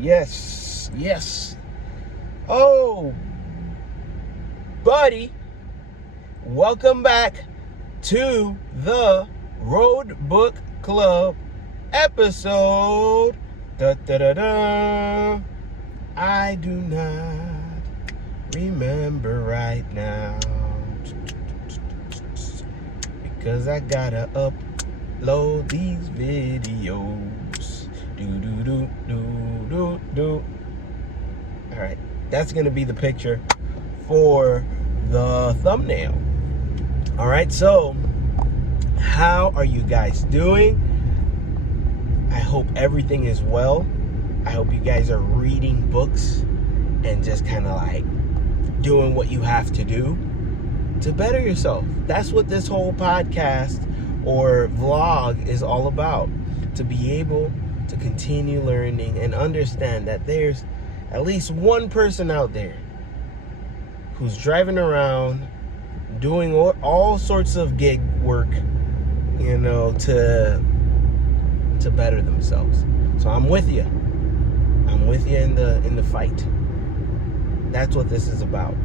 Yes, yes. Oh, buddy, welcome back to the Road Book Club episode. Da, da, da, da. I do not remember right now because I gotta upload these videos. Do. All right, that's gonna be the picture for the thumbnail. All right, so how are you guys doing? I hope everything is well. I hope you guys are reading books and just kind of like doing what you have to do to better yourself. That's what this whole podcast or vlog is all about. To be able to continue learning and understand that there's at least one person out there who's driving around doing all sorts of gig work, you know, to better themselves. So I'm with you. I'm with you in the fight. That's what this is about.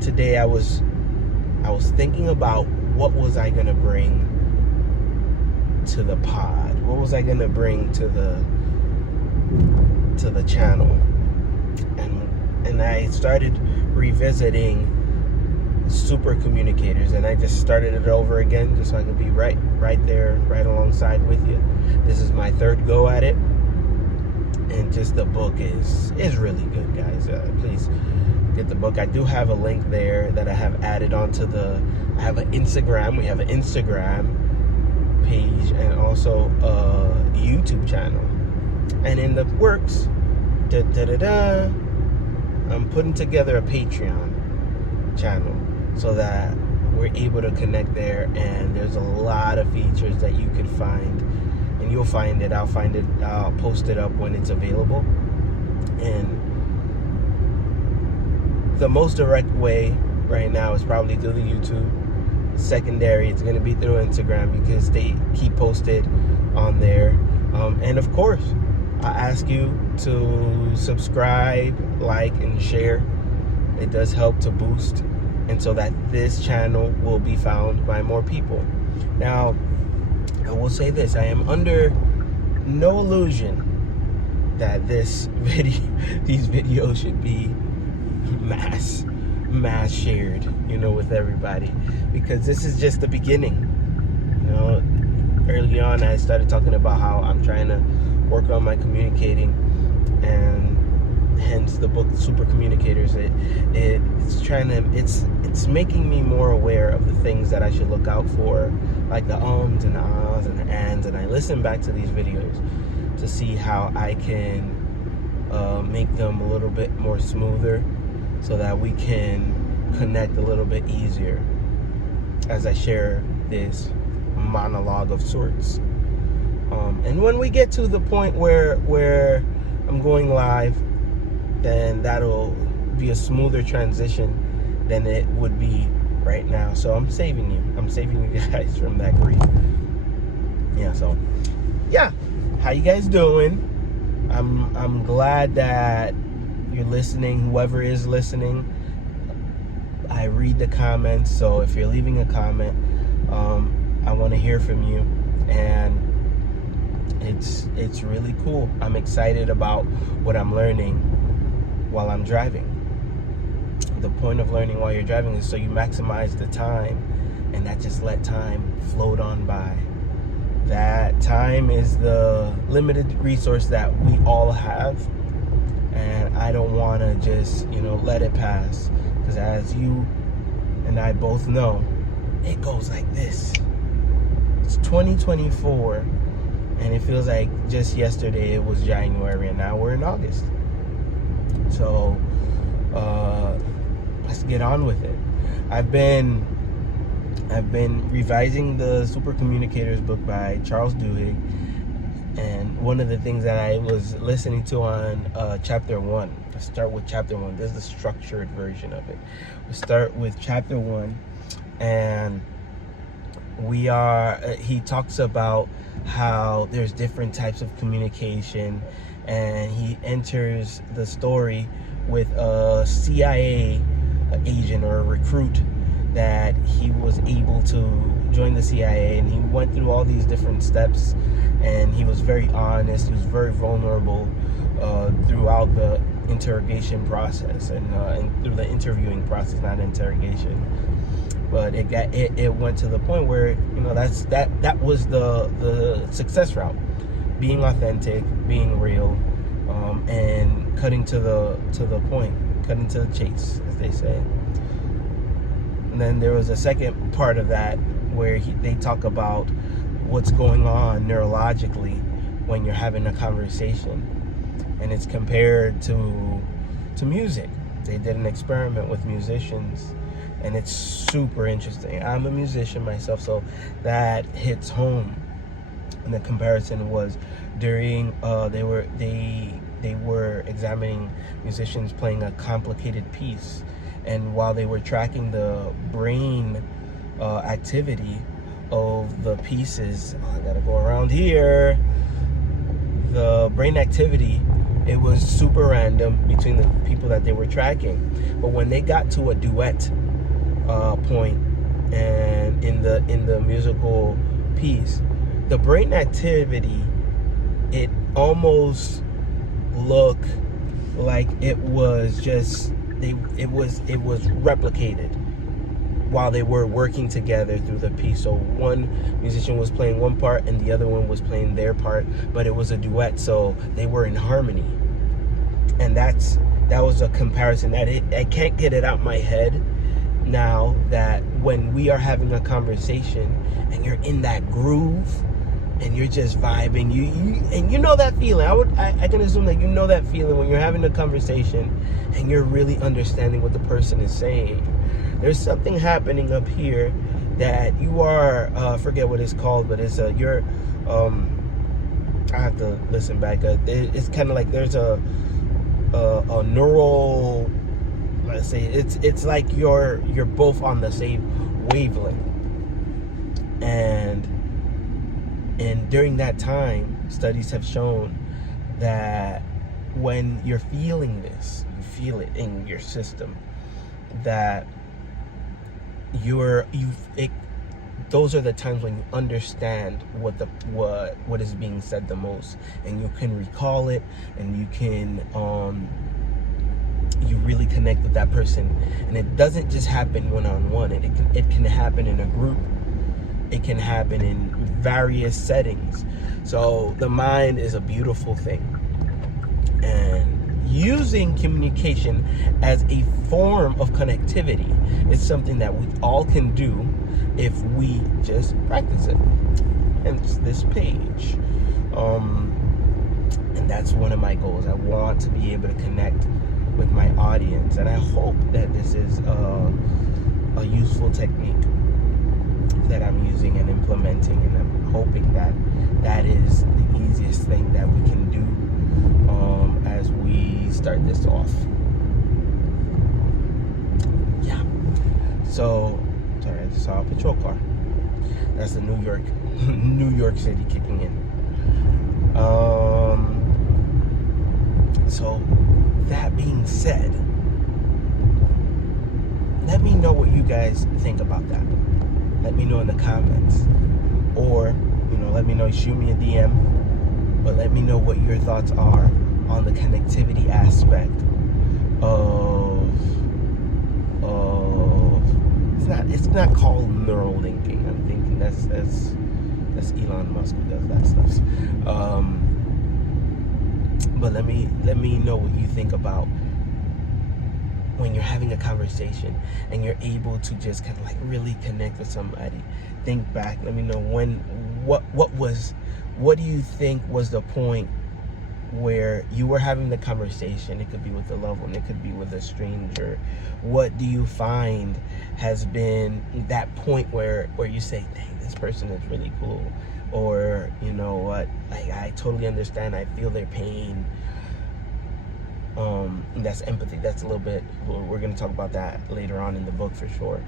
Today I was thinking about what was I gonna bring to the pod? What was I gonna bring to the channel? And I started revisiting Super Communicators, and I just started it over again just so I could be right there, right alongside with you. This is my third go at it, and just the book is really good, guys. Please get the book. I do have a link there that I have added onto I have an Instagram. We have an Instagram page and also a YouTube channel. And in the works, I'm putting together a Patreon channel so that we're able to connect there, and there's a lot of features that you could find, and you'll find it. I'll post it up when it's available. And the most direct way right now is probably through the YouTube. Secondary, it's going to be through Instagram because they keep posted on there. And of course, I ask you to subscribe, like, and share. It does help to boost, and so that this channel will be found by more people. Now, I will say this: I am under no illusion that these videos should be mass shared, you know, with everybody, because this is just the beginning. You know, early on I started talking about how I'm trying to work on my communicating, and hence the book Super Communicators. It's making me more aware of the things that I should look out for, like the ums and the ahs and the ands, and I listen back to these videos to see how I can make them a little bit more smoother, so that we can connect a little bit easier as I share this monologue of sorts. And when we get to the point where I'm going live, then that'll be a smoother transition than it would be right now. So I'm saving you guys from that grief. Yeah, so yeah, how you guys doing? I'm glad that you're listening. Whoever is listening, I read the comments, so if you're leaving a comment, I want to hear from you, and it's really cool. I'm excited about what I'm learning while I'm driving. The point of learning while you're driving is so you maximize the time, and not just let time float on by. That time is the limited resource that we all have, and I don't want to just, you know, let it pass, because as you and I both know, it goes like this. It's 2024, and it feels like just yesterday it was January, and now we're in August. So let's get on with it. I've been revising the Super Communicators book by Charles Duhigg, and one of the things that I was listening to on chapter 1. Let's start with chapter 1. This is the structured version of it. We start with chapter 1, and he talks about how there's different types of communication, and he he enters the story with a CIA agent or a recruit that he was able to join the CIA, and he went through all these different steps, and he was very honest, he was very vulnerable throughout the interrogation process and through the interviewing process, not interrogation. But it went to the point where, you know, that was the success route, being authentic, being real, and cutting to the point, cutting to the chase, as they say. And then there was a second part of that where they talk about what's going on neurologically when you're having a conversation, and it's compared to music. They did an experiment with musicians, and it's super interesting. I'm a musician myself, so that hits home. And the comparison was during they were examining musicians playing a complicated piece, and while they were tracking the brain activity of the pieces, I gotta go around here. The brain activity, it was super random between the people that they were tracking, but when they got to a duet point and in the musical piece, the brain activity, it almost looked like it was just it was replicated while they were working together through the piece. So one musician was playing one part and the other one was playing their part, but it was a duet, so they were in harmony. And that was a comparison that I can't get it out my head now, that when we are having a conversation and you're in that groove and you're just vibing, you know that feeling. I can assume that you know that feeling when you're having a conversation and you're really understanding what the person is saying. There's something happening up here that you are, forget what it's called, but it's you're, I have to listen back. It's kind of like there's a neural, let's say, it's like you're both on the same wavelength, and during that time, studies have shown that when you're feeling this, you feel it in your system, that those are the times when you understand what is being said the most, and you can recall it, and you can you really connect with that person. And it doesn't just happen one-on-one. It can happen in a group. It can happen in various settings. So the mind is a beautiful thing, and using communication as a form of connectivity is something that we all can do if we just practice it. Hence this page. And that's one of my goals. I want to be able to connect with my audience, and I hope that this is a useful technique that I'm using and implementing, and I'm hoping that that is the easiest thing that we can do as we start this off. Yeah. So, sorry, I just saw a patrol car. That's the New York City kicking in. So, that being said, let me know what you guys think about that. Let me know in the comments, or let me know, shoot me a DM, but let me know what your thoughts are on the connectivity aspect of it's not called neural linking. I'm thinking that's Elon Musk who does that stuff. But let me know what you think about when you're having a conversation and you're able to just kind of like really connect with somebody. Think back. Let me know what do you think was the point where you were having the conversation? It could be with a loved one, it could be with a stranger. What do you find has been that point where you say, dang, this person is really cool, or you know what, like, I totally understand, I feel their pain. That's empathy. That's a little bit, we're going to talk about that later on in the book for sure,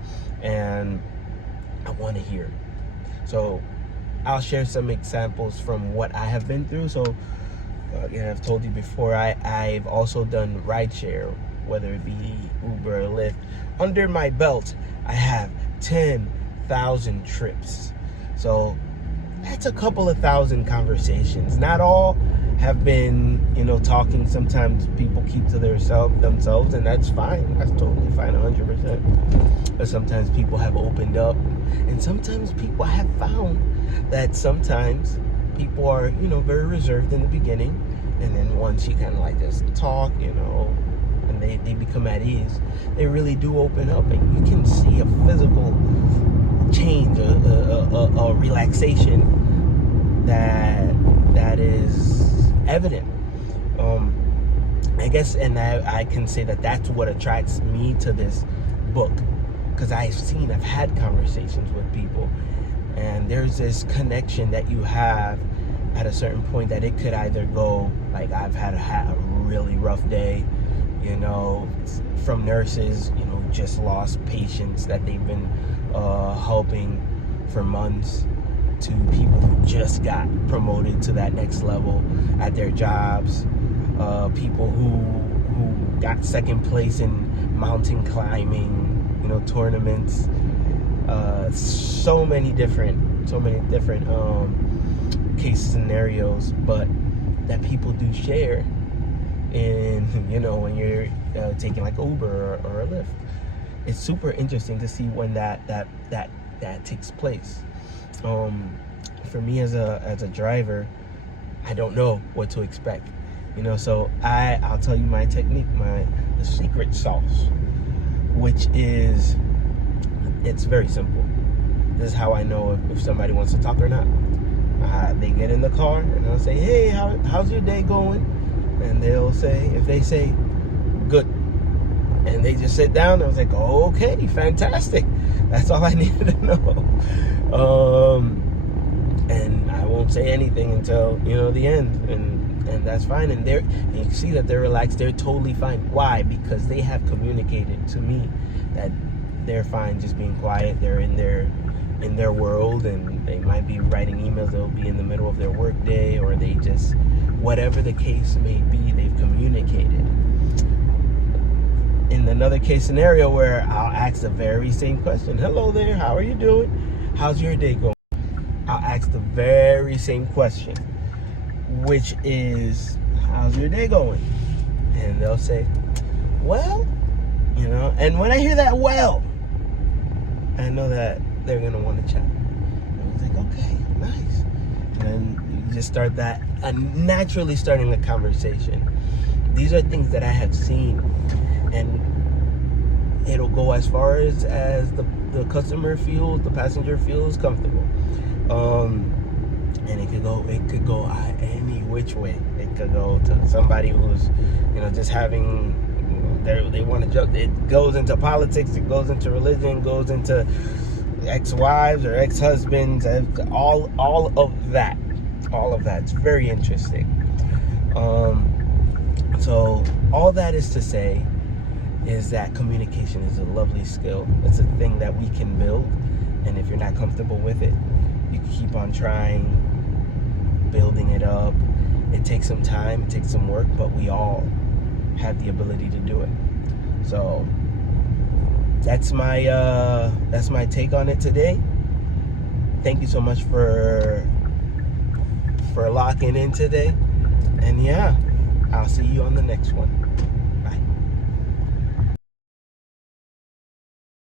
and I want to hear. So I'll share some examples from what I have been through. So again, I've told you before, I've also done rideshare, whether it be Uber or Lyft. Under my belt, I have 10,000 trips. So that's a couple of thousand conversations. Not all have been, talking. Sometimes people keep to themselves, and that's fine. That's totally fine, 100%. But sometimes people have opened up, and sometimes people have found that sometimes people are, very reserved in the beginning, and then once you kind of like just talk, and they become at ease, they really do open up, and you can see a physical change, a relaxation that is evident. I guess, and I can say that that's what attracts me to this book, because I've had conversations with people, and there's this connection that you have at a certain point that it could either go, like I've had a really rough day, from nurses, just lost patients that they've been helping for months, to people who just got promoted to that next level at their jobs, people who got second place in mountain climbing, tournaments, so many different case scenarios, but that people do share in, when you're taking like Uber or a Lyft. It's super interesting to see when that takes place. For me as a driver, I don't know what to expect, so I'll tell you my technique, the secret sauce, which is, it's very simple. This is how I know if somebody wants to talk or not. They get in the car and I'll say, hey, how's your day going? And they'll say, if they say good, and they just sit down, I was like, oh, okay, fantastic. That's all I needed to know. And I won't say anything until, the end. And that's fine. And you can see that they're relaxed. They're totally fine. Why? Because they have communicated to me that they're fine just being quiet. They're in their world, and they might be writing emails. They'll be in the middle of their work day, or they just, whatever the case may be, they've communicated. In another case scenario where I'll ask the very same question, hello there, how are you doing? How's your day going? I'll ask the very same question, which is, how's your day going? And they'll say, well, and when I hear that well, I know that they're going to want to chat. And I was like, okay, nice. And then you just start naturally starting a conversation. These are things that I have seen, and it'll go as far as the customer feels, the passenger feels comfortable. And it could go any which way. It could go to somebody who's, just having, they want to jump. It goes into politics, it goes into religion, goes into ex-wives or ex-husbands, all of that. It's very interesting. So all that is to say is that communication is a lovely skill. It's a thing that we can build, and if you're not comfortable with it, you can keep on trying, building it up. It takes some time, it takes some work, but we all have the ability to do it. So that's my take on it today. Thank you so much for locking in today, and yeah, I'll see you on the next one.